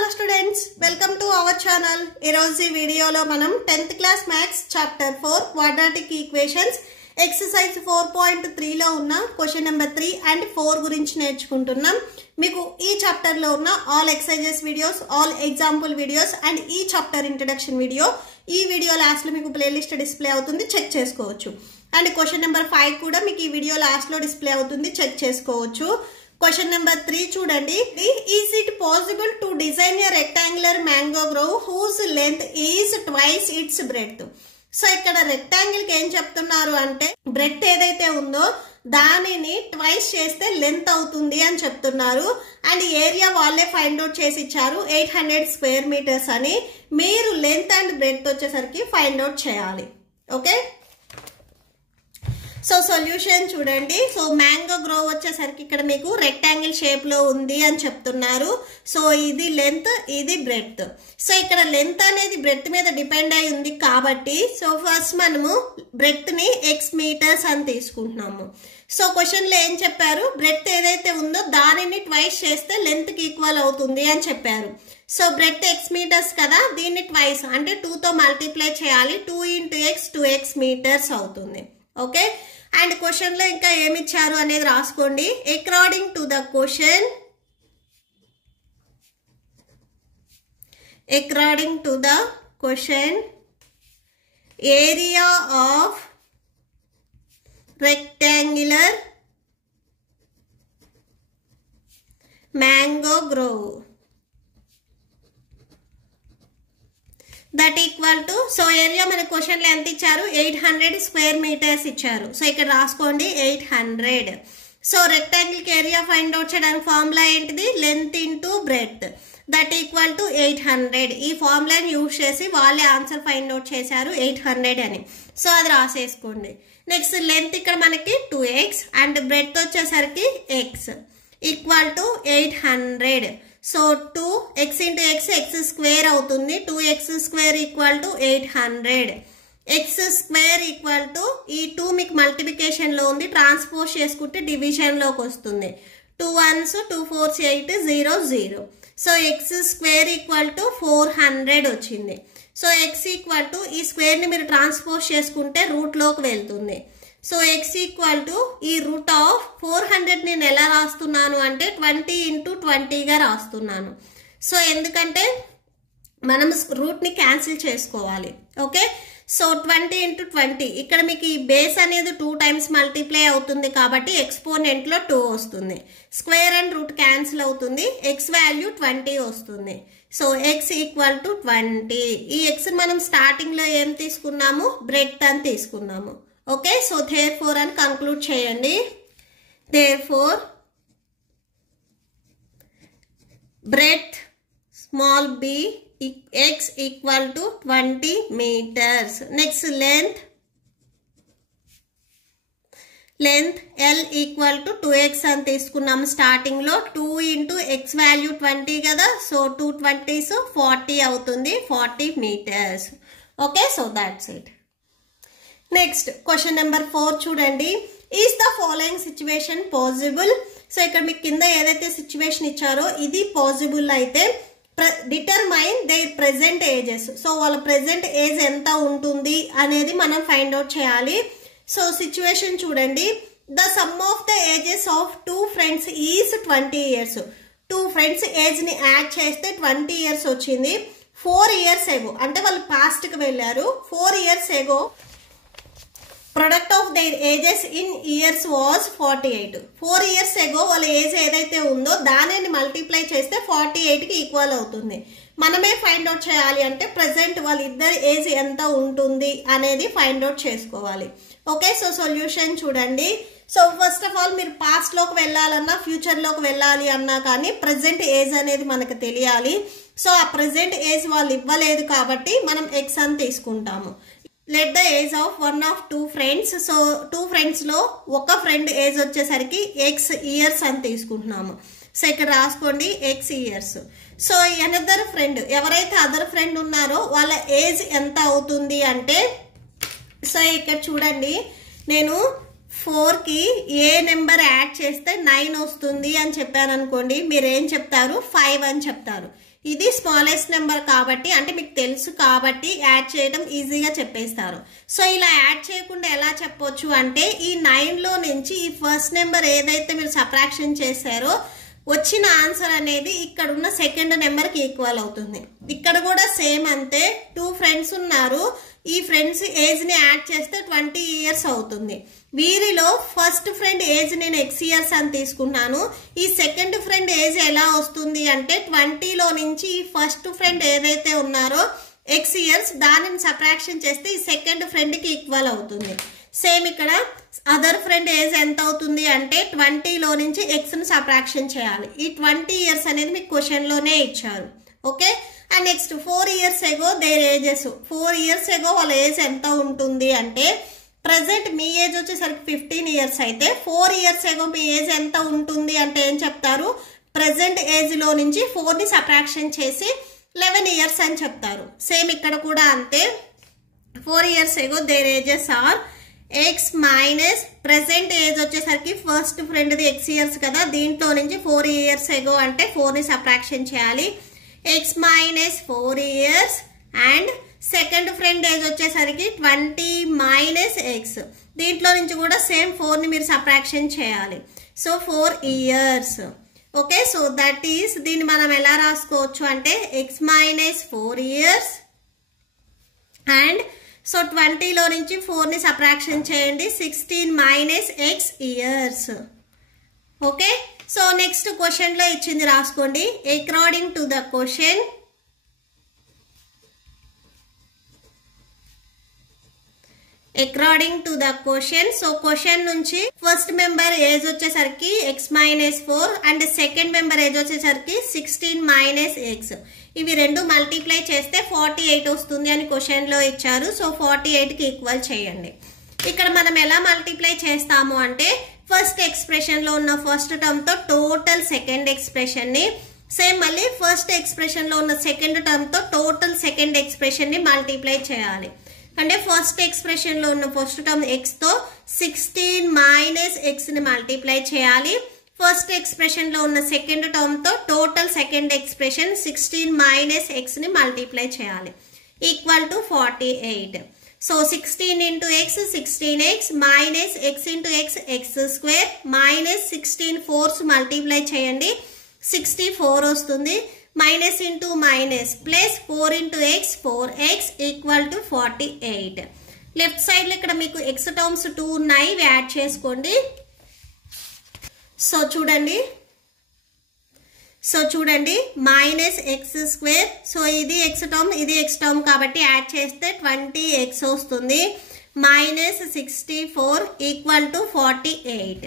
Hello students, welcome to our channel. In this video lo manam 10th class maths chapter 4 quadratic equations exercise 4.3 లో ఉన్న question number 3 and 4 గురించి నేర్చుకుంటున్నాం. మీకు ఈ chapter లో ఉన్న all exercises videos, all example videos and ఈ chapter introduction video ఈ వీడియో లాస్ట్ లో మీకు ప్లేలిస్ట్ డిస్ప్లే అవుతుంది, చెక్ చేసుకోవచ్చు. అండ్ క్వశ్చన్ నెంబర్ 5 కూడా మీకు ఈ వీడియో లాస్ట్ లో డిస్ప్లే అవుతుంది, చెక్ చేసుకోవచ్చు. Question number 3 చూడండి. Is it possible to design a rectangular mango grove whose length is twice its breadth? So ఇక్కడ రెక్టాంగిల్ కి ఏం చెప్తున్నారు అంటే బ్రెడ్త్ ఏదైతే ఉందో దానిని ట్వైస్ చేస్తే లెంత్ అవుతుంది అని చెప్తున్నారు. అండ్ ఏరియా వాళ్ళే ఫైండ్ అవుట్ చేసి ఇచ్చారు 800 స్క్వేర్ మీటర్స్ అని. మీరు లెంత్ అండ్ బ్రెడ్త్ వచ్చేసరికి ఫైండ్ అవుట్ చేయాలి. ఓకే, సో సొల్యూషన్ చూడండి. సో మ్యాంగో గ్రోవ్ వచ్చేసరికి ఇక్కడ మీకు రెక్టాంగిల్ షేప్ లో ఉంది అని చెప్తున్నారు. సో ఇది లెంత్, ఇది బ్రెడ్త్. సో ఇక్కడ లెంత్ అనేది బ్రెడ్త్ మీద డిపెండ్ అయి ఉంది కాబట్టి సో ఫస్ట్ మనము బ్రెడ్త్ ని x మీటర్స్ అని తీసుకుంటున్నాము. సో క్వశ్చన్ లో ఏం చెప్పారు, బ్రెడ్త్ ఏదైతే ఉందో దానిని ట్వైస్ చేస్తే లెంత్ కి ఈక్వల్ అవుతుంది అని చెప్పారు. సో బ్రెడ్త్ x మీటర్స్ కదా, దీన్ని ట్వైస్ అంటే 2 తో మల్టిప్లై చేయాలి. 2 into x 2x మీటర్స్ అవుతుంది. ఓకే, అండ్ క్వశ్చన్ లో ఇంకా ఏమి ఇచ్చారు అనేది రాసుకోండి. According to the question, area of rectangular mango grove that equal to, so area మన క్వశ్చన్ లో ఎంత ఇచ్చారు 800 స్క్వేర్ మీటర్స్ ఇచ్చారు. సో ఇక్కడ రాసుకోండి 800. సో రెక్టాంగిల్ కి ఏరియా ఫైండ్ అవుట్ చేయడానికి ఫార్ములా ఏంటిది, length into breadth that equal to 800. ఈ ఫార్ములాని యూజ్ చేసి వాళ్ళే ఆన్సర్ ఫైండ్ అవుట్ చేశారు 800 అని. సో అది రాసేసుకోండి. నెక్స్ట్ లెంత్ ఇక్కడ మనకి 2x అండ్ బ్రెడ్త్ వచ్చేసరికి x equal to 800. So 2x into x square అవుతుంది. 2x square equal to 800. x square equal to ఈ 2 మీకు మల్టిప్లికేషన్ లో ఉంది, ట్రాన్స్పోజ్ చేసుకుంటే డివిజన్ లోకి వస్తుంది. 2 1s 2 4s 8 0 0. So x square equal to 400 వచ్చింది. సో x ఈక్వల్ టు ఈ స్క్వేర్ ని మీరు ట్రాన్స్పోజ్ చేసుకుంటే రూట్ లోకి వెళ్తుంది. సో x ఈక్వల్ టు ఈ రూట్ ఆఫ్ 400 నేను ఎలా రాస్తున్నాను అంటే 20 into 20 గా రాస్తున్నాను. సో ఎందుకంటే మనం రూట్ ని క్యాన్సిల్ చేసుకోవాలి. ఓకే, సో 20 into 20 ఇక్కడ మీకు ఈ బేస్ అనేది 2 times మల్టిప్లై అవుతుంది కాబట్టి ఎక్స్పోనెంట్ లో 2 వస్తుంది. స్క్వేర్ అండ్ రూట్ క్యాన్సిల్ అవుతుంది, x వాల్యూ 20 వస్తుంది. So x equal to 20. ఈ x మనం స్టార్టింగ్ లో ఏం తీసుకున్నాము, బ్రెడ్త్ అని తీసుకున్నాము. ఓకే, సో therefore అని కంక్లూడ్ చేయండి. therefore breadth small b x equal to 20 meters. Next length L equal to 2x అని తీసుకున్నాము స్టార్టింగ్ లో. 2 into x వాల్యూ 20 కదా, సో 2 20s 40 అవుతుంది, 40 meters. Okay, so that's it. Next question number 4 చూడండి. Is the following situation possible? So ఇక్కడ మీకు కింద ఏదైతే సిచ్యువేషన్ ఇచ్చారో ఇది పాసిబుల్ అయితే determine their present ages. So వాళ్ళ ప్రెసెంట్ ఏజ్ ఎంత ఉంటుంది అనేది మనం ఫైండ్ అవుట్ చేయాలి. సో సిచ్యువేషన్ చూడండి. The sum of the ages of 2 friends is 20 years. 2 friends age ని యాడ్ చేస్తే 20 years వచ్చింది. 4 years ago అంటే వాళ్ళు పాస్ట్ కి వెళ్ళారు. 4 years ago product of their ages in years was 48. 4 years ago వాళ్ళ ఏజ్ ఏదైతే ఉందో దానిని మల్టిప్లై చేస్తే 48 కి ఈక్వల్ అవుతుంది. మనమే ఫైండ్ అవుట్ చేయాలి అంటే ప్రెసెంట్ వాళ్ళిద్దరి ఏజ్ ఎంత ఉంటుంది అనేది ఫైండ్ అవుట్ చేసుకోవాలి. ఓకే, సో సొల్యూషన్ చూడండి. సో ఫస్ట్ ఆఫ్ ఆల్ మీరు పాస్ట్ లోకి వెళ్ళాలన్నా ఫ్యూచర్ లోకి వెళ్ళాలి అన్నా కానీ ప్రెసెంట్ ఏజ్ అనేది మనకు తెలియాలి. సో ఆ ప్రెసెంట్ ఏజ్ వాళ్ళు ఇవ్వలేదు కాబట్టి మనం x అని తీసుకుంటాము. Let the age of one of 2 friends. So 2 friends లో ఒక ఫ్రెండ్ ఏజ్ వచ్చేసరికి x ఇయర్స్ అని తీసుకుంటున్నాము. సో ఇక్కడ రాసుకోండి x years. So another friend, ఎవరైతే అదర్ ఫ్రెండ్ ఉన్నారో వాళ్ళ ఏజ్ ఎంత అవుతుంది అంటే, సో ఇక్కడ చూడండి నేను 4కి ఏ నెంబర్ యాడ్ చేస్తే 9 వస్తుంది అని చెప్పాను అనుకోండి, మీరు ఏం చెప్తారు? 5 అని చెప్తారు. ఇది స్మాలెస్ట్ నెంబర్ కాబట్టి, అంటే మీకు తెలుసు కాబట్టి యాడ్ చేయడం ఈజీగా చెప్పేస్తారు. సో ఇలా యాడ్ చేయకుండా ఎలా చెప్పొచ్చు అంటే, ఈ 9లో నుంచి ఈ ఫస్ట్ నెంబర్ ఏదైతే మీరు సబ్ట్రాక్షన్ చేశారో వచ్చిన ఆన్సర్ అనేది ఇక్కడ ఉన్న సెకండ్ నెంబర్కి ఈక్వల్ అవుతుంది. ఇక్కడ కూడా సేమ్ అంతే. 2 ఫ్రెండ్స్ ఉన్నారు, ఈ ఫ్రెండ్స్ ఏజ్ ని యాడ్ చేస్తే 20 ఇయర్స్ అవుతుంది. వీరిలో ఫస్ట్ ఫ్రెండ్ ఏజ్ నేను x ఇయర్స్ అని తీసుకున్నాను. ఈ సెకండ్ ఫ్రెండ్ ఏజ్ ఎలా వస్తుంది అంటే 20లో నుంచి ఈ ఫస్ట్ ఫ్రెండ్ ఏదైతే ఉన్నారో x ఇయర్స్ దానిని సబ్ట్రాక్షన్ చేస్తే ఈ సెకండ్ ఫ్రెండ్ కి ఈక్వల్ అవుతుంది. సేమ్ ఇక్కడ అదర్ ఫ్రెండ్ ఏజ్ ఎంత అవుతుంది అంటే 20లో నుంచి x ని సబ్ట్రాక్షన్ చేయాలి. ఈ 20 ఇయర్స్ అనేది మీకు క్వశ్చన్ లోనే ఇచ్చారు. Okay, and next 4 years ago their ages. 4 years ఎగో వాళ్ళ ఏజ్ ఎంత ఉంటుంది అంటే, ప్రజెంట్ మీ ఏజ్ వచ్చేసరికి 15 ఇయర్స్ అయితే 4 ఇయర్స్ ఎగో మీ ఏజ్ ఎంత ఉంటుంది అంటే ఏం చెప్తారు? ప్రజెంట్ ఏజ్ లో నుంచి 4ని సబ్ట్రాక్షన్ చేసి 11 ఇయర్స్ అని చెప్తారు. సేమ్ ఇక్కడ కూడా అంతే. 4 years ago their ages are x minus present age వచ్చేసరికి ఫస్ట్ ఫ్రెండ్ది x ఇయర్స్ కదా, దీంట్లో నుంచి 4 ఇయర్స్ ఎగో అంటే 4ని సబ్ట్రాక్షన్ చేయాలి. x minus 4 years and second friend age వచ్చేసరికి 20 మైనస్ x, దీంట్లో నుంచి కూడా సేమ్ 4ని మీరు సబ్ట్రాక్షన్ చేయాలి. So 4 years. Okay, so that is, దీన్ని మనం ఎలా రాసుకోవచ్చు అంటే x minus 4 years and so 20లో నుంచి 4ని సబ్ట్రాక్షన్ చేయండి, 16 minus x years. Okay, so next question లో ఇచ్చింది రాసుకోండి. According to the question, according to the question, so question నుంచి ఫస్ట్ మెంబర్ ఏజ్ వచ్చేసరికి x minus 4 and second member age వచ్చేసరికి 16 మైనస్ x. ఇవి రెండు మల్టిప్లై చేస్తే 48 వస్తుంది అని క్వశ్చన్ లో ఇచ్చారు. సో 48కి ఈక్వల్ చేయండి. ఇక్కడ మనం ఎలా మల్టిప్లై చేస్తాము అంటే, ఫస్ట్ ఎక్స్ప్రెషన్ లో ఉన్న ఫస్ట్ టర్మ్ తో టోటల్ సెకండ్ ఎక్స్ప్రెషన్ ని, సేమ్ మళ్ళీ ఫస్ట్ ఎక్స్ప్రెషన్ లో ఉన్న సెకండ్ టర్మ్ తో టోటల్ సెకండ్ ఎక్స్ప్రెషన్ ని మల్టిప్లై చేయాలి. అంటే ఫస్ట్ ఎక్స్ప్రెషన్ లో ఉన్న ఫస్ట్ టర్మ్ x తో 16 మైనస్ x ని మల్టిప్లై చేయాలి. ఫస్ట్ ఎక్స్ప్రెషన్ లో ఉన్న సెకండ్ టర్మ్ తో total second expression 16 minus x ని మల్టిప్లై చేయాలి, equal to 48. So 16 into x 16x minus x into x x square minus 16 4 multiply చేయండి, 64 వస్తుంది. Minus into minus plus 4 into x 4x equal to 48. Left side లో ఇక్కడ మీకు x terms 2 ఉన్నాయి, add చేసుకోండి. So చూడండి మైనస్ ఎక్స్ స్క్వేర్, సో ఇది X term ఇది ఎక్స్ టర్మ్ కాబట్టి యాడ్ చేస్తే 20x వస్తుంది, మైనస్ 64 ఈక్వల్ టు 48.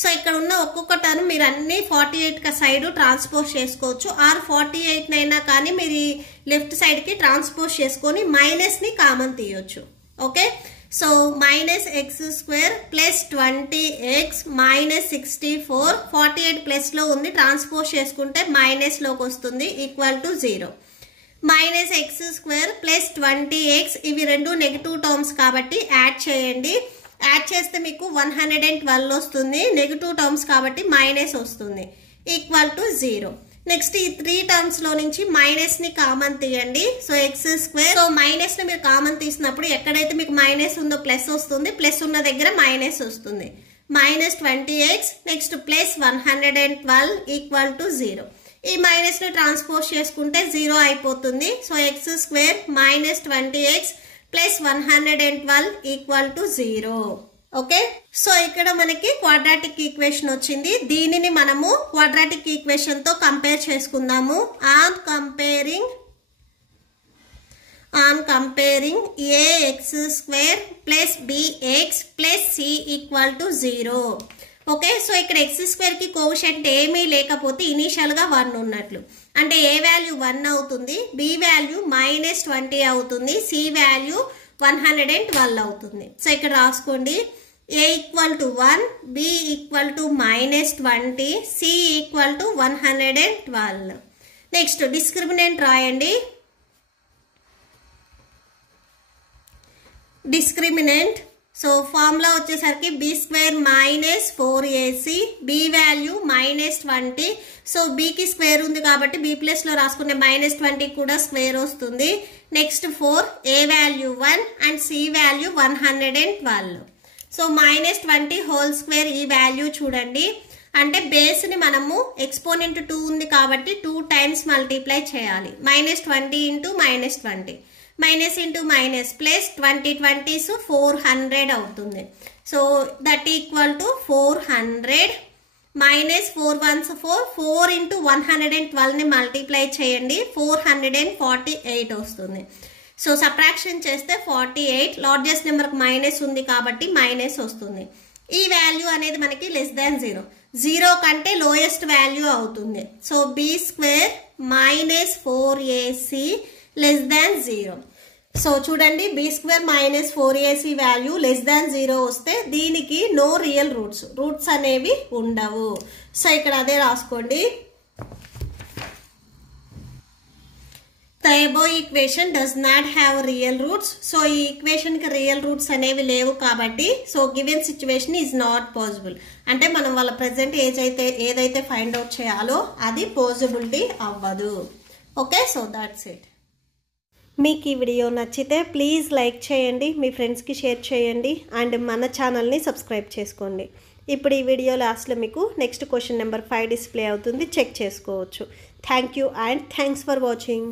సో ఇక్కడ ఉన్న ఒక్కొక్క టర్మ్ మీరు అన్ని 48 సైడ్ ట్రాన్స్పోజ్ చేసుకోవచ్చు, ఆర్ 48 నైనా కానీ మీరు లెఫ్ట్ సైడ్ కి ట్రాన్స్పోజ్ చేసుకొని మైనస్ ని కామన్ తీయొచ్చు. Okay, so minus X square plus 20x minus 64, 48 plus లో ఉంది, ట్రాన్స్పోజ్ చేసుకుంటే మైనస్ లోకి వస్తుంది, equal to 0. Minus X square plus 20x, ఇవి రెండు నెగిటివ్ టర్మ్స్ కాబట్టి యాడ్ చేయండి. యాడ్ చేస్తే మీకు 112 వస్తుంది, నెగిటివ్ టర్మ్స్ కాబట్టి మైనస్ వస్తుంది, ఈక్వల్ టు 0. నెక్స్ట్ ఈ 3 టర్మ్స్ లో నుంచి మైనస్ ని కామన్ తీయండి. So X square, so minus ని మీరు కామన్ తీసినప్పుడు ఎక్కడైతే మీకు మైనస్ ఉందో ప్లస్ వస్తుంది, ప్లస్ ఉన్న దగ్గర మైనస్ వస్తుంది, minus 20x next plus 112 equal to 0. ఈ మైనస్ ని ట్రాన్స్పోజ్ చేసుకుంటే 0 అయిపోతుంది. So X square minus 20x plus 112 equal to 0. Okay, so ఇక్కడ మనకి క్వాడ్రాటిక్ ఈక్వేషన్ వచ్చింది, దీనిని మనము క్వాడ్రాటిక్ ఈక్వేషన్ తో కంపేర్ చేసుకుందాము. On comparing ax square plus bx plus c equal to 0. Okay, so ఇక్కడ x స్క్వేర్ కి కోఎఫిషియంట్ ఏమీ లేకపోతే ఇనీషియల్ గా 1 ఉన్నట్లు, అంటే a వాల్యూ 1 అవుతుంది, b వాల్యూ మైనస్ 20 అవుతుంది, c వాల్యూ 112 అవుతుంది. సో ఇక్కడ రాసుకోండి, a equal to 1, b equal to minus 20, c equal to 112. Next discriminant రాయండి. డిస్క్రిమినెంట్, సో ఫార్ములా వచ్చేసరికి b square minus 4ac, b value -20. So బీకి స్క్వేర్ ఉంది కాబట్టి బి ప్లేస్లో రాసుకునే -20 కూడా స్క్వేర్ వస్తుంది. Next 4, a value 1 and c value 112. So -20 whole square ఈ వాల్యూ చూడండి, అంటే బేస్ని మనము ఎక్స్పోనెంట్ 2 ఉంది కాబట్టి 2 టైమ్స్ మల్టిప్లై చేయాలి. -20 into -20, minus into minus plus 20 20s 400 అవుతుంది. So that equal to 400 minus 4 1s 4, 4 into 112ని మల్టిప్లై చేయండి, 448 వస్తుంది. సో సబ్ట్రాక్షన్ చేస్తే 48, లార్జెస్ట్ నెంబర్కి మైనస్ ఉంది కాబట్టి మైనస్ వస్తుంది. ఈ వాల్యూ అనేది మనకి లెస్ దాన్ 0, 0 కంటే లోయెస్ట్ వాల్యూ అవుతుంది. So b square -4ac less than 0. So చూడండి, b square -4ac value less than 0 వస్తే దీనికి నో రియల్ రూట్స్ అనేవి ఉండవు. సో ఇక్కడ అదే రాసుకోండి. The above equation does not have real roots. So ఈ ఈక్వేషన్ కి రియల్ రూట్స్ అనేవి లేవు కాబట్టి so given situation is not possible. అంటే మనం వాళ్ళ ప్రెసెంట్ ఏదైతే ఫైండ్ అవుట్ చేయాలో అది పాసిబిలిటీ అవ్వదు. Okay, so that's it. మీకు ఈ వీడియో నచ్చితే ప్లీజ్ లైక్ చేయండి, మీ ఫ్రెండ్స్కి షేర్ చేయండి అండ్ మన ఛానల్ని సబ్స్క్రైబ్ చేసుకోండి. ఇప్పుడు ఈ వీడియో లాస్ట్లో మీకు నెక్స్ట్ క్వశ్చన్ నెంబర్ 5 డిస్ప్లే అవుతుంది, చెక్ చేసుకోవచ్చు. Thank you and thanks for watching.